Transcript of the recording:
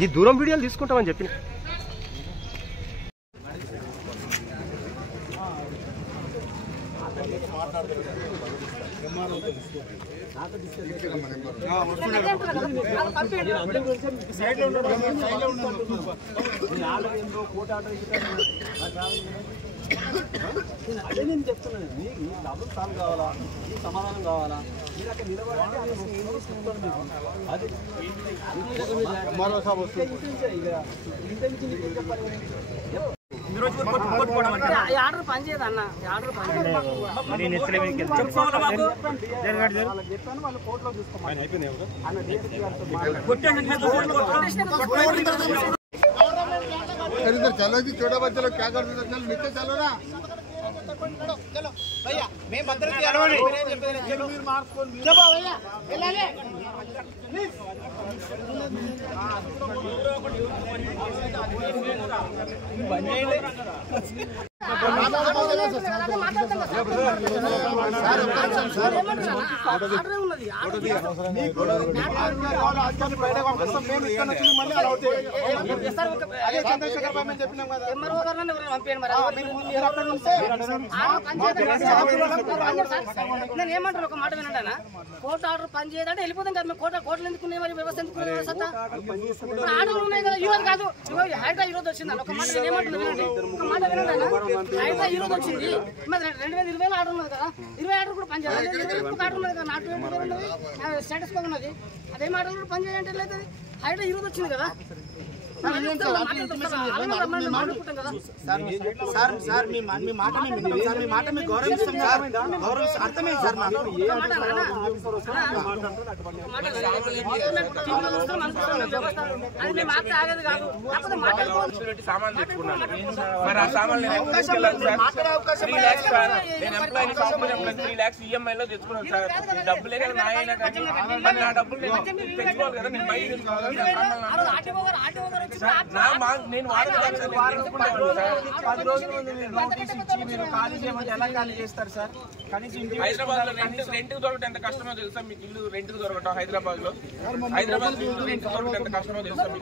ఈ దూరం వీడియోలు తీసుకుంటామని చెప్పిన అదే నేను చెప్తున్నాను. మీకు డబ్బులు సాల్వ్ కావాలా, మీకు సమాధానం కావాలా, మీరు అక్కడ నిలబడాలి. అది ఆర్డర్ పనిచేయదు అన్న, ఆర్డర్ చెప్పాను. వాళ్ళు కోర్టులో చూసుకోమని चलो जी छोटा बच्चा लोग क्या करते थे? चलो नीचे चलो ना चलो भैया मैं मंदिर की अरवानी चलो मीर मार्क्स कौन चलो भैया ले ले प्लीज बनेले నేనేమంటారు ఒక మాట వినండి. కోర్టు ఆర్డర్ పని చేయదంటే వెళ్ళిపోతాం కదా. కోర్టులు ఎందుకున్నాయి, మరి వ్యవస్థ ఎందుకున్నాయి? ఆర్డర్లు ఉన్నాయి కదా. ఈరోజు కాదు, హైదరాబాద్ ఈరోజు వచ్చింది. ఒక మాట నేనేమంటున్నాను, ఒక మాట వినండి. హైదరాబాద్ ఈరోజు వచ్చింది. మరి 2020 ఆర్డర్ ఉన్నది కదా. 20 ఆర్డర్ కూడా పని చేయాలి. ఆర్డర్ ఉన్నది కదా, నాటు ఉన్నది, స్టేటస్ కో ఉన్నది. అదే ఆర్డర్ కూడా పని చేయాలంటే లేదు. హైదరాబాద్ ఈరోజు వచ్చింది కదా. సార్ మీ మాట మీ మాట మీ గౌరవిస్తాం సార్. గౌరవిస్తాం అర్థమైంది సార్. మాకు సామాన్లు తెచ్చుకున్నాను. మరి ఆ సామాన్లు నేను తీసుకెళ్ళాను సార్. 3 lakhs sir. నేను employee software employee 3 lakhs EMI లో తెచ్చుకున్నాను సార్. ఈ డబ్బులే కదా నా అయినా కానీ నా డబ్బులు నేను తెచ్చుకోవాలి కదా. నేను బయట నేను హైదరాబాద్ లో రెంట్ దొరకటం ఎంత కష్టమో తెలుసా మీకు? ఇల్లు రెంట్ దొరకటం హైదరాబాద్ లో రెంట్ దొరకటం ఎంత కష్టమో తెలుసా మీకు?